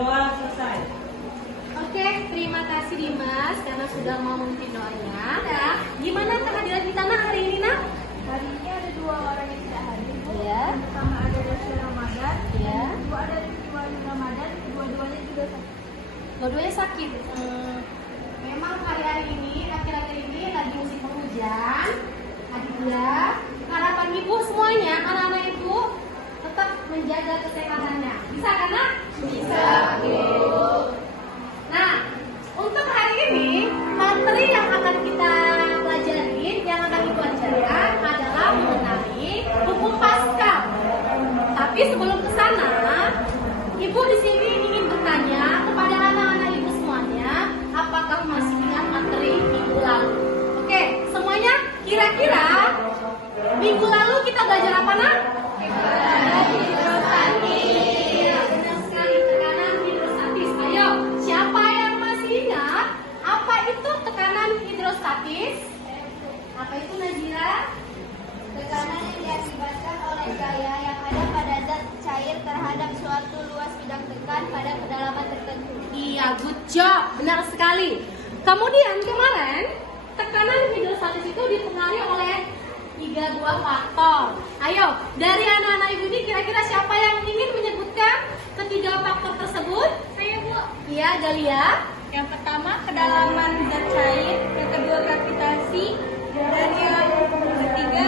Doa selesai. Oke, terima kasih Dimas karena sudah mau memimpin doanya. Nah, gimana kehadiran kita nak hari ini nak? Hari ini ada 2 orang yang tidak hadir. Iya. Yang pertama ada dosen Ramadan. Iya. Yang kedua ada Wali Ramadan. Kedua-duanya juga sakit. Dua-duanya sakit. Memang hari-hari ini, akhir-akhir ini lagi musim penghujan. Adik-adik, harapan ibu semuanya, anak-anak ibu tetap menjaga kesehatannya. Bisa kan nak? Bisa. Nah, untuk hari ini materi yang akan kita pelajari, yang akan ibu ajarkan adalah mengenai hukum Paskah. Tapi sebelum ke sana, ibu di sini ingin bertanya kepada anak-anak ibu semuanya, apakah masih ingat materi minggu lalu? Oke, semuanya kira-kira minggu lalu kita belajar apa nak? Hidrostatis. Ya, benar sekali, tekanan hidrostatis. Ayo, siapa yang masih ingat apa itu tekanan hidrostatis? Apa itu Najira? Tekanan yang diakibatkan oleh gaya yang ada pada zat cair terhadap suatu luas bidang tekan pada kedalaman tertentu. Iya, good job, benar sekali. Kemudian kemarin tekanan hidrostatis itu dipengaruhi oleh 3 buah faktor. Ayo, dari anak-anak ibu ini kira-kira siapa yang ingin menyebutkan ketiga faktor tersebut? Saya Bu. Iya, Galia. Yang pertama kedalaman zat cair, yang kedua gravitasi, dan yang ketiga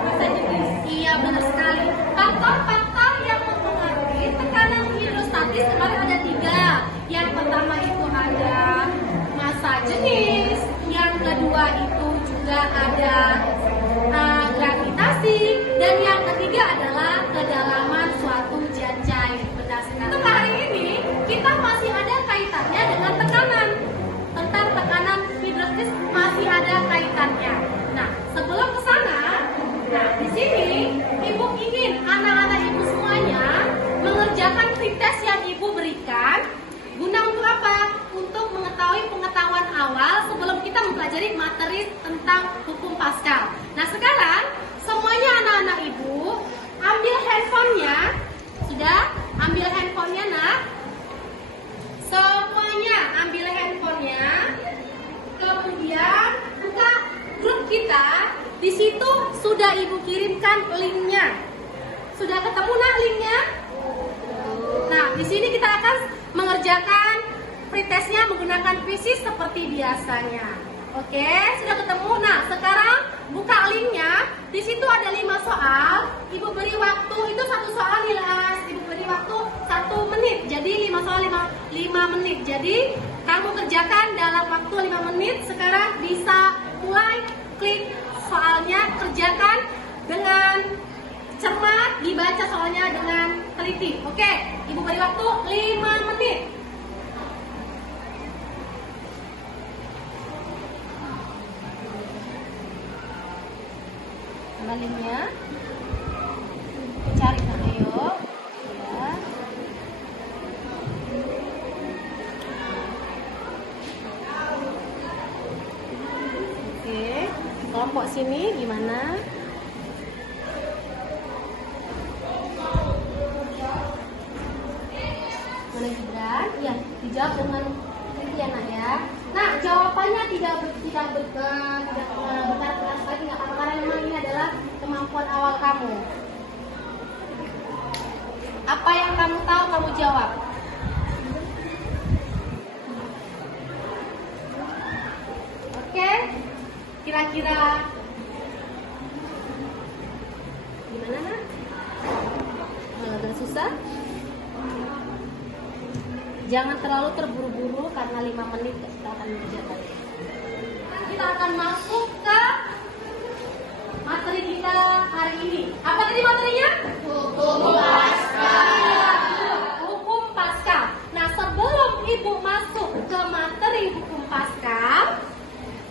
massa jenis. Iya, benar sekali. Faktor-faktor yang mempengaruhi tekanan hidrostatis kemarin ada 3. Yang pertama itu ada massa jenis, yang kedua itu juga ada gravitasi, dan yang ketiga adalah kedalaman suatu zat cair. Benar sekali. Untuk hari ini kita masih ada kaitannya dengan tekanan. Tentang tekanan hidrostatis masih ada kaitannya. Nah, sebelum ke sana, nah di sini ibu ingin anak-anak ibu semuanya mengerjakan pretest yang ibu berikan. Guna untuk apa? Untuk mengetahui pengetahuan awal sebelum kita mempelajari materi tentang hukum Paskal. Nah, sekarang semuanya anak-anak ibu ambil handphonenya. Sudah? Ambil handphonenya nak. Semuanya ambil handphonenya. Kemudian buka grup kita. Di situ sudah ibu kirimkan linknya. Sudah ketemu nak linknya? Nah, di sini kita akan mengerjakan pretestnya menggunakan fisis seperti biasanya. Oke, sudah ketemu. Nah, sekarang buka linknya. Di situ ada 5 soal. Ibu beri waktu itu 1 soal nilai. Ibu beri waktu 1 menit. Jadi 5 soal 5 menit. Jadi kamu kerjakan dalam waktu 5 menit. Sekarang bisa mulai klik soalnya, kerjakan dengan cermat, dibaca soalnya dengan teliti. Oke, ibu beri waktu 5 menit. Linknya cari kan, ayo ya. Oke, kelompok sini gimana? Mana Gibran? Ya, dijawab dengan teliti ya nak ya. Nah, jawabannya tidak berkeras lagi nggak apa-apa karena memang ini adalah kemampuan awal kamu. Apa yang kamu tahu kamu jawab. Oke, kira-kira gimana nak? Agak susah. Jangan terlalu terburu-buru karena 5 menit kita akan mengerjakan. Kita akan masuk ke materi kita hari ini. Apa tadi materinya? Hukum Paskal. Hukum Paskal. Nah, sebelum ibu masuk ke materi hukum Paskal,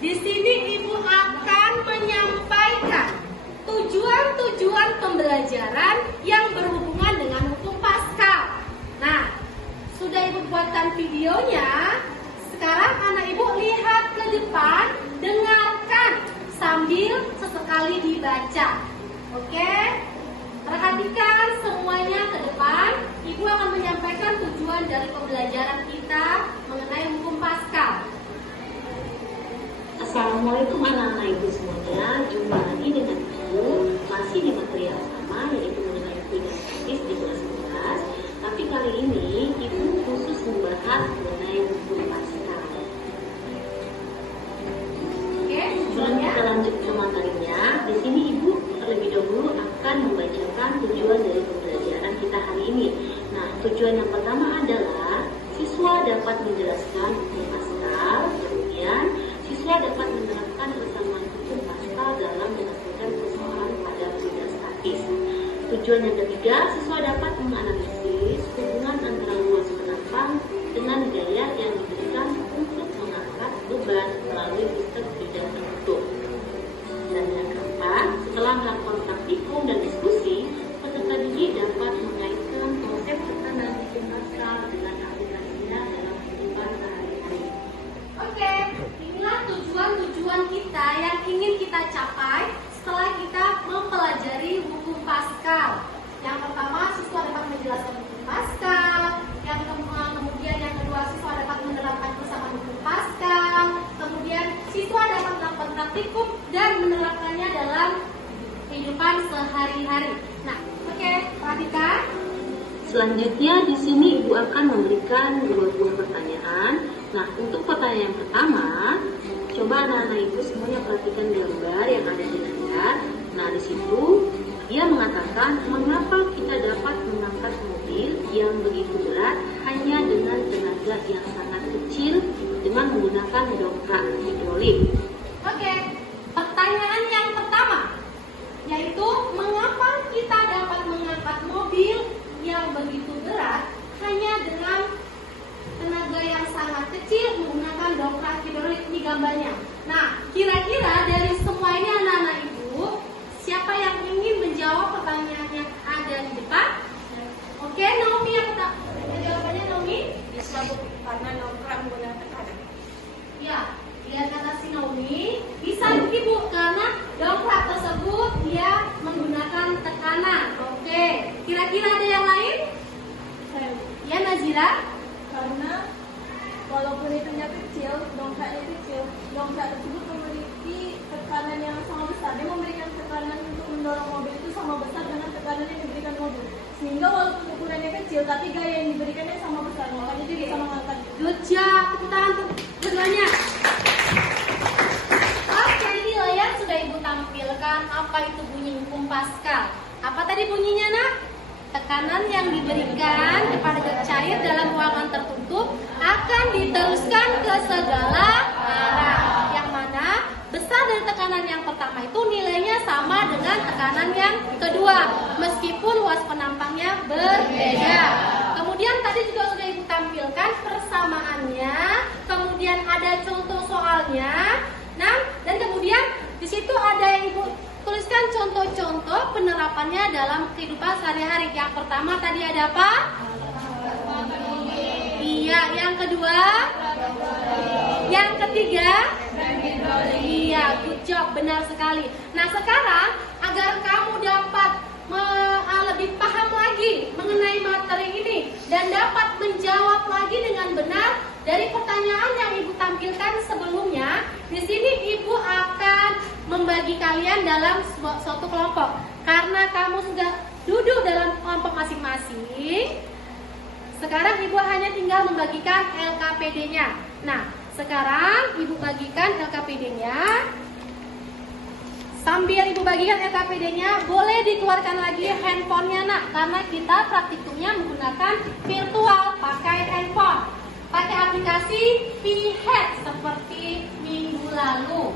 di sini ibu akan menyampaikan tujuan-tujuan pembelajaran yang berhubungan dengan hukum Paskal. Nah, sudah ibu buatkan videonya. Sekarang anak ibu lihat ke depan, dengarkan sambil sesekali dibaca. Oke? Perhatikan semuanya ke depan. Ibu akan menyampaikan tujuan dari pembelajaran. Tujuan yang pertama adalah siswa dapat menjelaskan hukum Pascal, kemudian siswa dapat menerapkan persamaan hukum Pascal dalam menyelesaikan persoalan pada bidang statis. Tujuan yang ketiga, siswa dapat menganalisis hubungan antara luas penampang dengan gaya yang diberikan untuk mengangkat beban melalui sistem bidang tertutup. Dan yang keempat, setelah melakukan praktikum dan diskusi, peserta didik dapat mengaitkan konsep tekanan hukum Pascal dengan aplikasinya dalam kehidupan sehari-hari. Oke, inilah tujuan-tujuan kita yang ingin kita capai setelah kita mempelajari hukum Pascal. Yang pertama, siswa dapat menjelaskan hukum Pascal. Yang kemudian yang kedua, siswa dapat menerapkan persamaan hukum Pascal. Kemudian siswa dapat melakukan praktikum dan menerapkannya dalam kehidupan sehari-hari. Nah, oke, perhatikan. Selanjutnya di sini Ibu akan memberikan dua buah pertanyaan. Nah, untuk pertanyaan yang pertama, coba anak-anak Ibu semuanya perhatikan gambar yang ada di layar. Nah, di situ dia mengatakan mengapa kita dapat mengangkat mobil yang begitu berat hanya dengan tenaga yang sangat kecil dengan menggunakan dongkrak hidrolik. Oke, pertanyaan yang pertama yaitu mengapa kita dapat mengangkat mobil yang begitu berat hanya dengan tenaga yang sangat kecil menggunakan dongkrak hidrolik. Ini gambarnya. Nah, kira-kira dari semua ini anak-anak Ibu, siapa yang ingin menjawab pertanyaan yang ada di depan? Oke, Naomi yang pertama. Jawabannya Naomi? Disebut karena dongkrak menggunakan tekanan. Ya, lihat kata si Naomi, bisa Ibu karena dongkrak tersebut dia menggunakan tekanan. Oke, kira-kira ada yang lain? Ya, Nazira? Karena walaupun itunya kecil, dongkraknya kecil, dongkrak tersebut memiliki tekanan yang sangat besar. Dia memberikan tekanan untuk mendorong mobil itu sama besar dengan tekanan yang diberikan mobil. Sehingga walaupun ukurannya kecil, tapi gaya yang diberikannya sama besar. Makanya dia bisa mengangkat. Good job, tepuk tangan untuk keduanya. Oke, di layar sudah Ibu tampilkan apa itu bunyi hukum Pascal. Apa tadi bunyinya, Nak? Tekanan yang diberikan kepada zat cair dalam ruangan tertutup akan diteruskan ke segala arah. Yang mana besar dari tekanan yang pertama itu nilainya sama dengan tekanan yang kedua, meskipun luas penampangnya berbeda. Kemudian tadi juga sudah Ibu tampilkan persamaannya, kemudian ada contoh soalnya. Nah, dan kemudian di situ ada yang Ibu tuliskan contoh-contoh penerapannya dalam kehidupan sehari-hari. Yang pertama tadi ada apa? Iya, yang kedua? Yang ketiga? Iya, good job, benar sekali. Nah, sekarang agar kamu dapat lebih paham lagi mengenai materi ini dan dapat menjawab lagi dengan benar dari pertanyaan yang Ibu tampilkan sebelumnya, di sini Ibu akan membagi kalian dalam suatu kelompok. Karena kamu sudah duduk dalam kelompok masing-masing, sekarang Ibu hanya tinggal membagikan LKPD-nya. Nah, sekarang Ibu bagikan LKPD-nya. Sambil Ibu bagikan LKPD-nya, boleh dikeluarkan lagi handphonenya, Nak, karena kita praktikumnya menggunakan virtual, pakai handphone, pakai aplikasi P-Head seperti minggu lalu.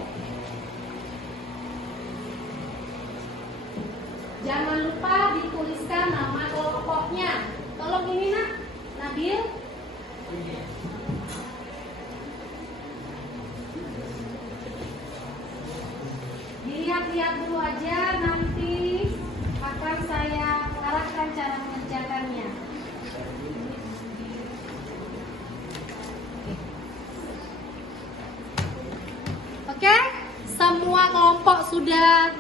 Jangan lupa dituliskan nama kelompoknya. Tolong ini, Nak, Nabil. Dilihat-lihat dulu aja, nanti akan saya arahkan cara mengerjakannya. Oke, semua kelompok sudah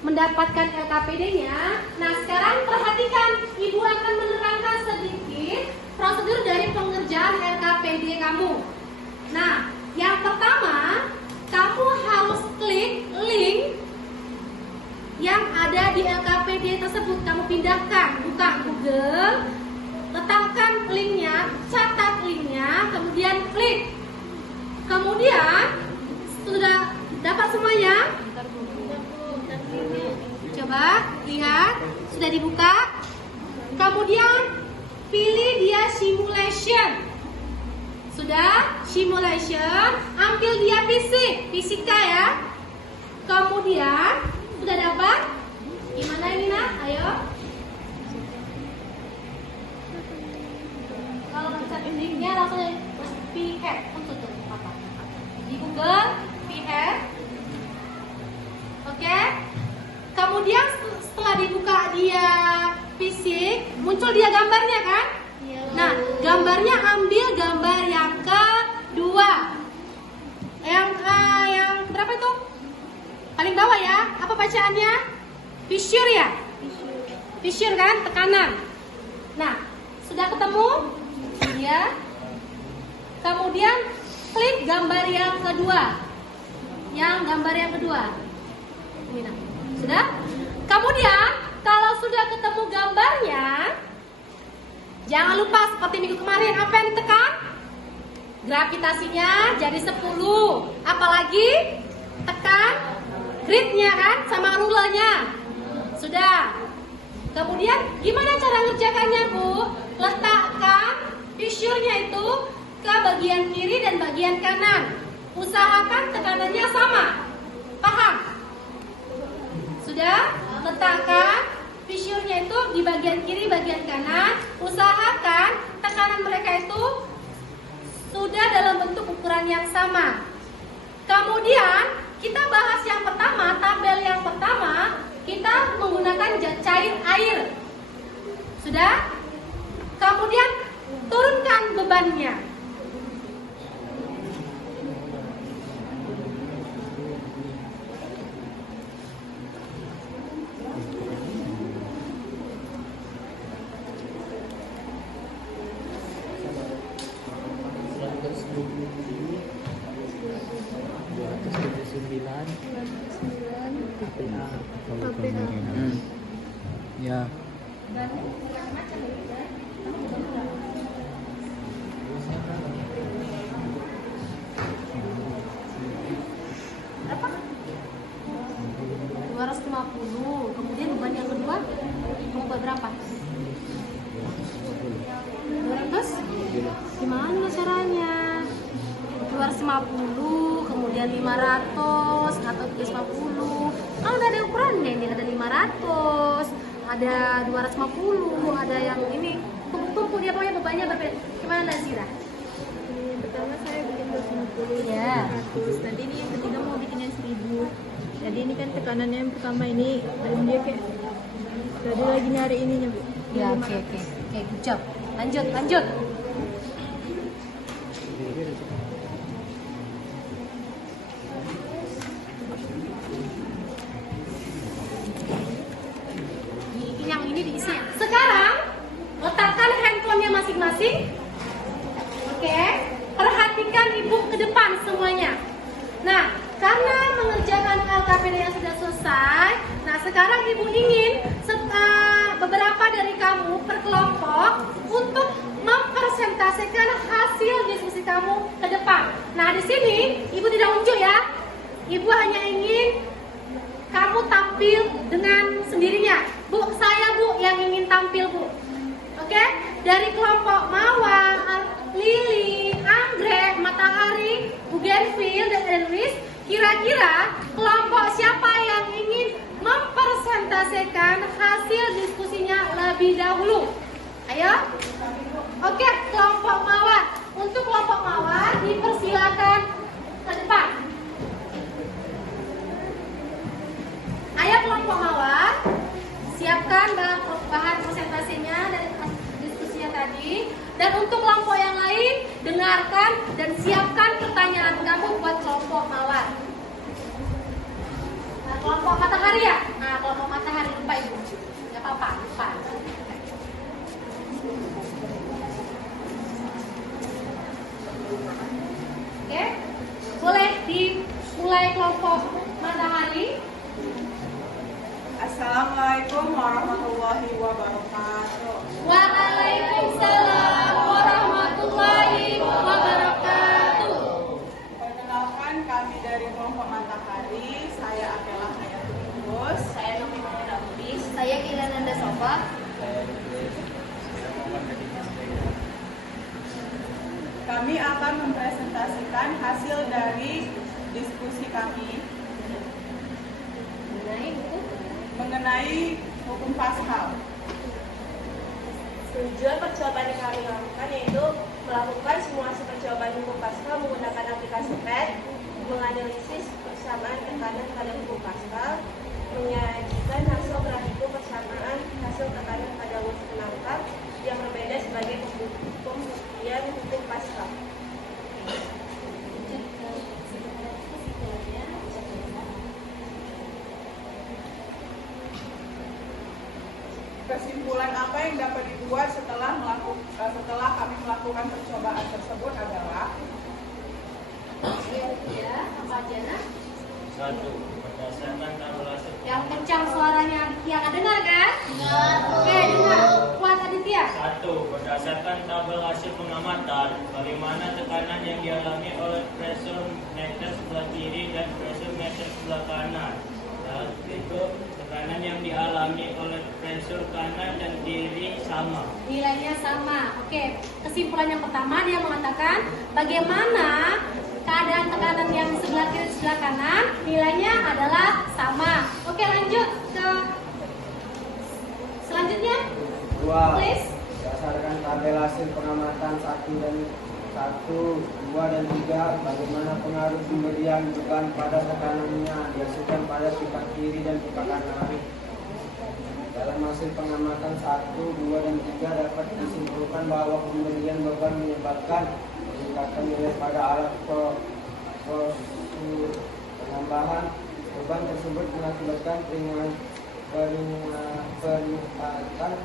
mendapatkan LKPD-nya. Nah, sekarang perhatikan, Ibu akan menerangkan sedikit prosedur dari pengerjaan LKPD kamu. Nah, yang pertama, kamu harus klik link yang ada di LKPD tersebut. Kamu pindahkan, buka Google, letakkan linknya, catat linknya, kemudian klik. Kemudian sudah dapat semuanya? Coba lihat, sudah dibuka. Kemudian pilih dia simulation. Sudah? Simulation, ambil dia fisika ya. Kemudian, sudah dapat? Gimana ini nak? Ayo. Kalau mencet linknya langsung PHET. Tutup apa? Di Google PHET. Oke. Kemudian setelah dibuka dia fisik, muncul dia gambarnya kan? Nah, gambarnya ambil gambar yang kedua. Yang berapa itu? Paling bawah ya. Apa bacaannya? Fissure ya? Fissure kan? Tekanan. Nah, sudah ketemu? Ya. Kemudian klik gambar yang kedua. Gambar yang kedua. Ini nah. Sudah? Kemudian kalau sudah ketemu gambarnya, jangan lupa seperti minggu kemarin apa yang ditekan? Gravitasinya jadi 10. Apalagi tekan gridnya kan sama rulenya. Sudah. Kemudian gimana cara ngerjakannya Bu? Letakkan fissure-nya itu ke bagian kiri dan bagian kanan. Usahakan tekanannya sama. Paham? Sudah? Letakkan fissure-nya itu di bagian kiri, bagian kanan. Usahakan tekanan mereka itu sudah dalam bentuk ukuran yang sama. Kemudian kita bahas yang pertama, tabel yang pertama, kita menggunakan cair air. Sudah? Kemudian turunkan bebannya. Ya. Berapa? 250. Kemudian beban yang kedua mau buat berapa? 200? Gimana caranya? 250, kemudian 500 atau 350. Kan udah ada ukurannya, ini ada 500, ada 250, ada yang ini tumpuk-tumpuk dia pokoknya bebannya berbeda. Gimana Nazira? Pertama saya bikin 250, Ya. 100. Nanti ini yang ketiga mau bikin yang 1000. Jadi ini kan tekanannya yang pertama ini belum dia kayak tadi lagi nyari ininya Bu. Ya, oke, good job. Lanjut. Yang ini diisi. Sekarang letakkan handphonenya masing-masing. Oke, perhatikan ibu ke depan semuanya. Nah, karena mengerjakan LKPD yang sudah selesai, nah sekarang ibu ingin beberapa dari kamu per kelompok untuk mempresentasikan hasil diskusi kamu ke depan. Nah, di sini ibu tidak unjuk ya. Ibu hanya ingin kamu tampil dengan sendirinya. Bu, saya Bu yang ingin tampil Bu. Oke? Dari kelompok Mawar, Lili, Anggrek, Matahari, Bougainville, dan Elvis, kira-kira kelompok siapa yang ingin mempresentasikan hasil diskusinya lebih dahulu? Ayo. Oke, kelompok Mawar. Untuk kelompok Mawar dipersilakan ke depan. Ayo kelompok Mawar, siapkan bahan presentasinya dari diskusinya tadi. Dan untuk kelompok yang lain, dengarkan dan siapkan pertanyaan kamu buat kelompok Mawar. Nah, kelompok Matahari ya? Nah, kelompok Matahari lupa ibu. Gak apa-apa, lupa. Oke, boleh dimulai kelompok Matahari. Assalamualaikum warahmatullahi wabarakatuh. Waalaikumsalam warahmatullahi wabarakatuh. Perkenalkan, kami dari kelompok Matahari. Saya Akela Hayatul Kudus. Saya Novi Muhammad Abdis. Saya Kilananda Sofa. Kami akan mempresentasikan hasil dari diskusi kami mengenai hukum Paskal. Tujuan percobaan yang kami lakukan yaitu melakukan simulasi percobaan hukum Paskal menggunakan aplikasi PET, menganalisis persamaan tekanan pada hukum Paskal, menyajikan hasil praktikum persamaan hasil tekanan pada luas penangkap yang berbeda sebagai pembuktian hukum Paskal. Kesimpulan apa yang dapat dibuat setelah kami melakukan percobaan tersebut adalah Apa aja, Nak? 1. Berdasarkan tabulasi Yang kencang suaranya Aditya, nggak dengar kan? Oke, dengar. Kuat Aditya. 1. Berdasarkan tabel hasil pengamatan, bagaimana tekanan yang dialami oleh pressure meter sebelah kiri dan pressure meter sebelah kanan. Dan itu tekanan yang dialami oleh pressure kanan dan kiri sama. Nilainya sama. Oke, kesimpulan yang pertama dia mengatakan bagaimana keadaan tekanan yang di sebelah kiri dan sebelah kanan nilainya adalah sama. Oke, lanjut ke selanjutnya. 2. Please. Berdasarkan tabel hasil pengamatan 1, 2, dan 3, bagaimana pengaruh pemberian beban pada tekanannya dihasilkan pada pipa kiri dan pipa kanan. Dalam hasil pengamatan 1, 2, dan 3 dapat disimpulkan bahwa pemberian beban menyebabkan peningkatan nilai pada alat penambahan beban tersebut mengakibatkan peningkatan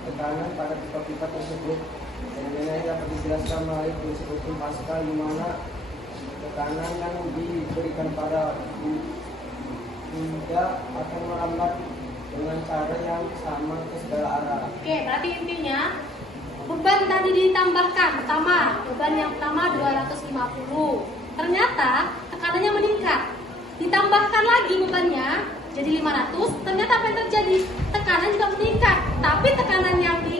tekanan pada pipa-pipa tersebut. Fenomena ini dapat dijelaskan melalui prinsip hukum Paskal di mana tekanan yang diberikan pada tidak akan melambat dengan cara yang sama ke segala arah. Oke, berarti intinya beban tadi ditambahkan. Beban yang pertama 250. Ternyata tekanannya meningkat. Ditambahkan lagi bebannya jadi 500. Ternyata apa yang terjadi? Tekanan juga meningkat. Tapi tekanan yang di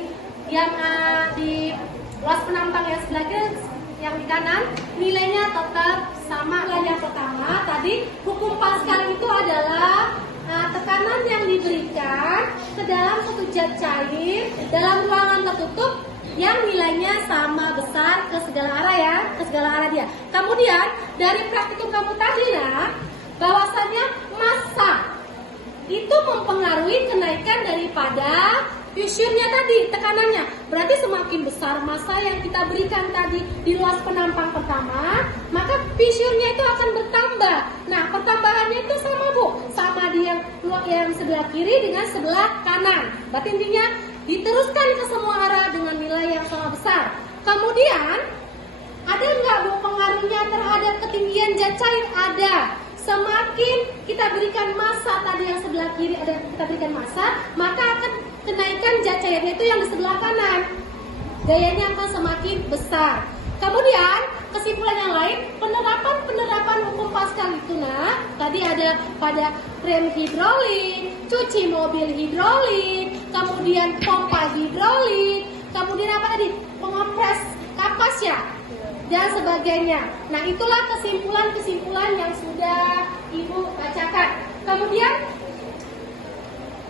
luas penampang yang sebelah kiri yang di kanan nilainya tetap sama. Yang pertama tadi hukum Paskal itu adalah tekanan yang diberikan ke dalam satu zat cair dalam ruangan tertutup yang nilainya sama besar ke segala arah ya, ke segala arah dia. Kemudian dari praktikum kamu tadi ya, bahwasannya massa itu mempengaruhi kenaikan daripada pressure-nya tadi, tekanannya. Berarti semakin besar massa yang kita berikan tadi di luas penampang pertama, maka pressure-nya itu akan bertambah. Nah, pertambahannya itu sama Bu, sama di yang sebelah kiri dengan sebelah kanan. Berarti intinya diteruskan ke semua arah dengan nilai yang sama besar. Kemudian ada nggak Bu pengaruhnya terhadap ketinggian zat cair? Ada. Semakin kita berikan massa tadi yang sebelah kiri ada kita berikan massa, maka akan kenaikan zat cairnya itu yang di sebelah kanan. Gayanya akan semakin besar. Kemudian kesimpulan yang lain, penerapan hukum Paskal itu tadi ada pada rem hidrolik, cuci mobil hidrolik, kemudian pompa hidrolik, kemudian apa tadi? Pengompres kapas ya, dan sebagainya. Nah, itulah kesimpulan-kesimpulan yang sudah Ibu bacakan. Kemudian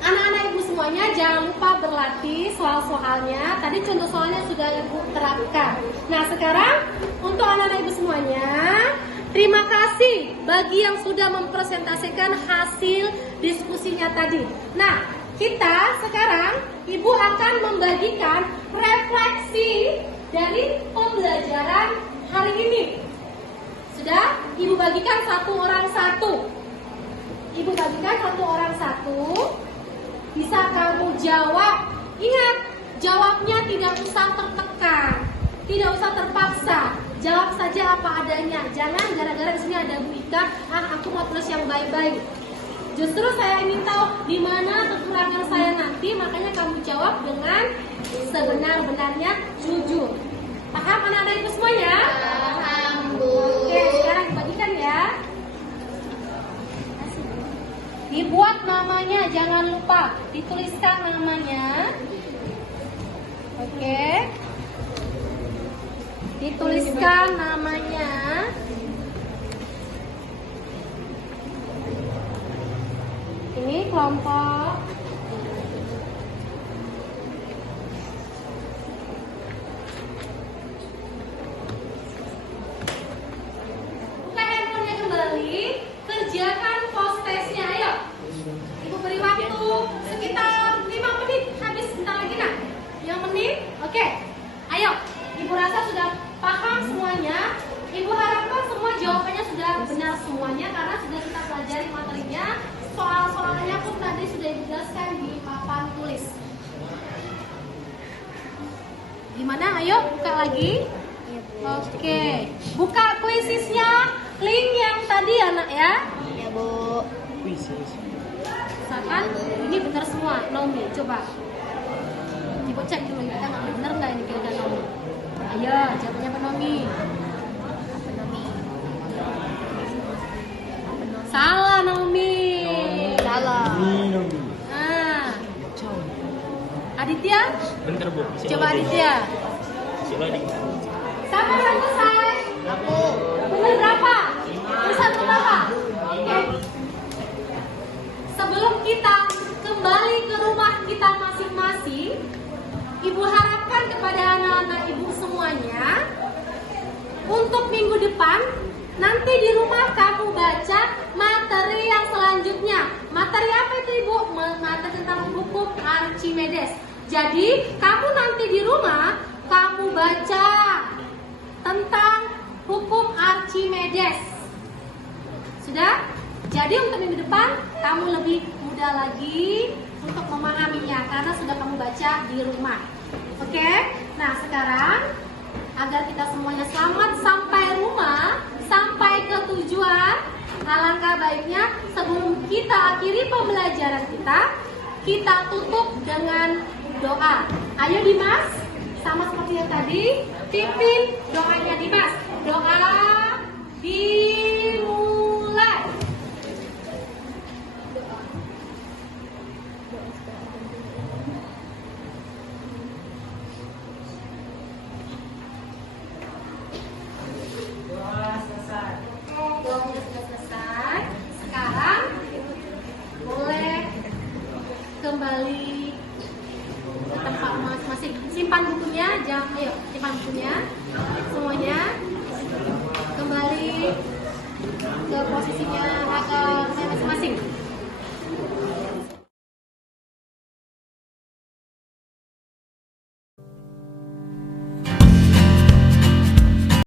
anak-anak Ibu semuanya jangan lupa berlatih soal-soalnya. Tadi contoh soalnya sudah Ibu terapkan. Nah, sekarang untuk anak-anak Ibu semuanya, terima kasih bagi yang sudah mempresentasikan hasil diskusinya tadi. Nah, kita sekarang Ibu akan membagikan refleksi dari pembelajaran hari ini. Sudah? Ibu bagikan satu orang satu. Ibu bagikan satu orang satu. Bisa kamu jawab. Ingat, jawabnya tidak usah tertekan, tidak usah terpaksa. Jawab saja apa adanya. Jangan gara-gara di sini ada Bu Ika, aku mau tulis yang baik-baik. Justru saya ingin tahu di mana kekurangan saya nanti, makanya kamu jawab dengan sebenar-benarnya, jujur. Paham anak-anak Ibu semuanya? Paham, Bu. Oke, sekarang dibagikan ya. Dibuat namanya, jangan lupa dituliskan namanya. Oke. Dituliskan namanya. Ini kelompok. Buka handphonenya kembali. Kerjakan post testnya, ayo. Ibu beri waktu sekitar 5 menit. Habis bentar lagi nak. 5 menit, oke. Ayo, ibu rasa sudah paham semuanya. Ibu harapkan semua jawabannya sudah benar semuanya karena sudah kita pelajari materinya. Soal-soalnya pun tadi sudah dijelaskan di papan tulis. Gimana? Ayo buka lagi. Oke, buka kuisisnya. Link yang tadi ya nak ya. Ya Bu. Misalkan ini benar semua. Nomi, coba. Ibu cek dulu kita benar nggak ini kira-kira Nomi. Ayo, jawabannya apa Nomi? Salah Nomi. Salah. Nah. Aditya? Bentar Bu. Coba Aditya. Coba di. Siapa yang selesai? Aku. Benar berapa? Tulisan berapa? Oke. Sebelum kita kembali ke rumah kita masing-masing, Ibu harapkan kepada anak-anak Ibu semuanya untuk minggu depan nanti di rumah kamu baca materi yang selanjutnya. Materi apa itu Ibu? Materi tentang hukum Archimedes. Jadi kamu nanti di rumah kamu baca tentang hukum Archimedes. Sudah? Jadi untuk minggu depan kamu lebih mudah lagi untuk memahaminya karena sudah kamu baca di rumah. Oke? Nah sekarang agar kita semuanya selamat sampai rumah, sampai ke tujuan, alangkah baiknya sebelum kita akhiri pembelajaran kita tutup dengan doa. Ayo Dimas, sama seperti yang tadi, pimpin doanya Dimas. Doa dimulai. Doanya sudah selesai. Sekarang boleh kembali ke tempat masing-masing. Simpan bukunya, ayo simpan bukunya semuanya.